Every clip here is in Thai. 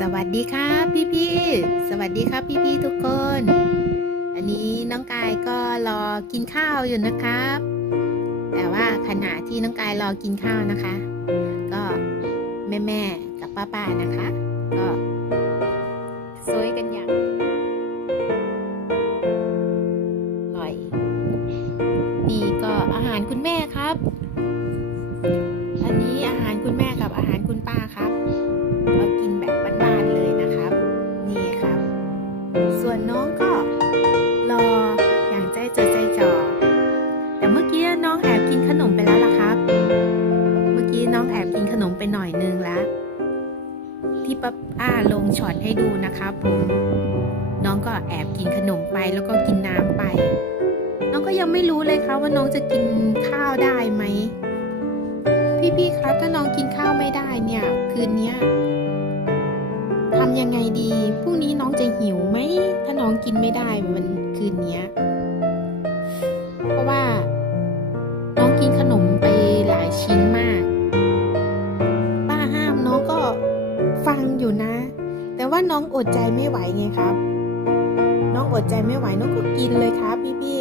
สวัสดีครับพี่พี่ๆสวัสดีครับพี่พี่ๆทุกคน อันนี้น้องกายก็รอกินข้าวอยู่นะครับ แต่ว่าขณะที่น้องกายรอกินข้าวนะคะ ก็แม่แม่ๆกับป้าป้าๆนะคะ ก็ซวยกันอย่างอร่อยนี่ ส่วนน้องก็รออย่างใจจดใจจ่อ แต่เมื่อกี้น้องแอบกินขนมไปแล้วล่ะครับ เมื่อกี้น้องแอบกินขนมไปหน่อยนึงแล้วที่ป้าอ้าลงช็อตให้ดูนะครับผมน้องก็แอบกินขนมไปแล้วก็กินน้ำไป น้องก็ยังไม่รู้เลยครับว่าน้องจะกินข้าวได้ไหมพี่ๆครับถ้าน้องกินข้าวไม่ได้เนี่ย คืนนี้ำยังไงดีพรุ่งนี้น้องจะหิวไหม ถ้าน้องกินไม่ได้มันคืนเนี้ยเพราะว่า น้องกินขนมไปหลายชิ้นมาก ป้าห้ามน้องก็ฟังอยู่นะ แต่ว่าน้องอดใจไม่ไหวไงครับ น้องอดใจไม่ไหวน้องก็กินเลยครับพี่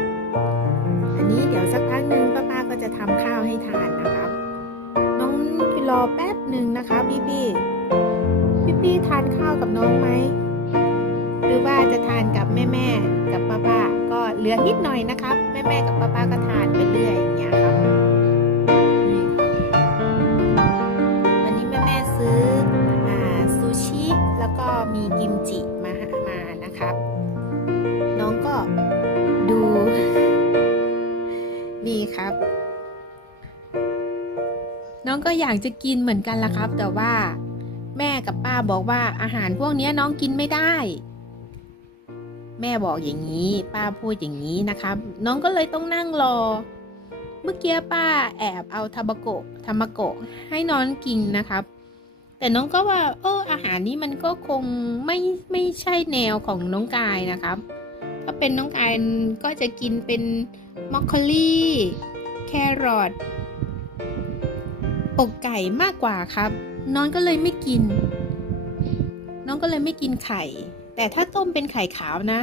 ๆอันนี้เดี๋ยวสักพักหนึ่งป้าป้าก็จะทำข้าวให้ทานนะครับ น้องรอแป๊บหนึ่งนะคะพี่พี่ ทานข้าวกับน้องไหม หรือว่าจะทานกับแม่แม่กับป้าป้าก็เหลือนิดหน่อยนะครับ แม่แม่กับป้าป้าก็ทานไปเรื่อยอย่างเงี้ยครับนี่ครับวันนี้แม่แม่ซื้ออาซูชิแล้วก็มีกิมจิมาหามานะครับ น้องก็ดูนี่ครับน้องก็อยากจะกินเหมือนกันละครับ แต่ว่า แม่กับป้าบอกว่าอาหารพวกนี้น้องกินไม่ได้ แม่บอกอย่างนี้ ป้าพูดอย่างนี้นะครับน้องก็เลยต้องนั่งรอ เมื่อกี้ป้าแอบเอาทาบโกะทามโกะให้น้องกินนะครับ แต่น้องก็ว่าเอออาหารนี้มันก็คงไม่ไม่ใช่แนวของน้องกายนะครับถ้าเป็นน้องกายก็จะกินเป็นมอคโคลี่แครอทอกไก่มากกว่าครับ น้องก็เลยไม่กิน น้องก็เลยไม่กินไข่ แต่ถ้าต้มเป็นไข่ขาวนะ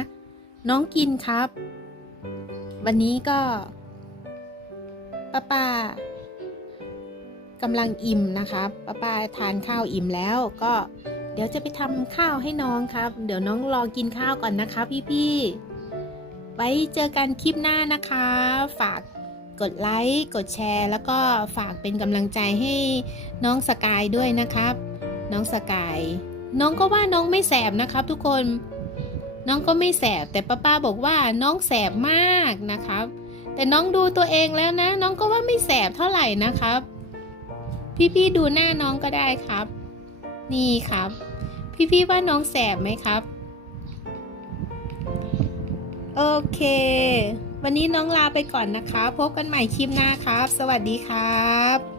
น้องกินครับ วันนี้ก็ป้าป้ากำลังอิ่มนะครับป้าป้าทานข้าวอิ่มแล้วก็เดี๋ยวจะไปทำข้าวให้น้องครับ เดี๋ยวน้องรอกินข้าวก่อนนะคะพี่ๆไว้เจอกันคลิปหน้านะคะ ฝาก กดไลค์ กดแชร์ แล้วก็ฝากเป็นกำลังใจให้น้องสกายด้วยนะครับ น้องสกาย น้องก็ว่าน้องไม่แสบนะครับ ทุกคน น้องก็ไม่แสบ แต่ป้าป้าบอกว่าน้องแสบมากนะครับ แต่น้องดูตัวเองแล้วนะ น้องก็ว่าไม่แสบเท่าไหร่นะครับ พี่ๆดูหน้าน้องก็ได้ครับ นี่ครับ พี่ๆว่าน้องแสบไหมครับ โอเค วันนี้น้องลาไปก่อนนะคะ พบกันใหม่คลิปหน้าครับ สวัสดีครับ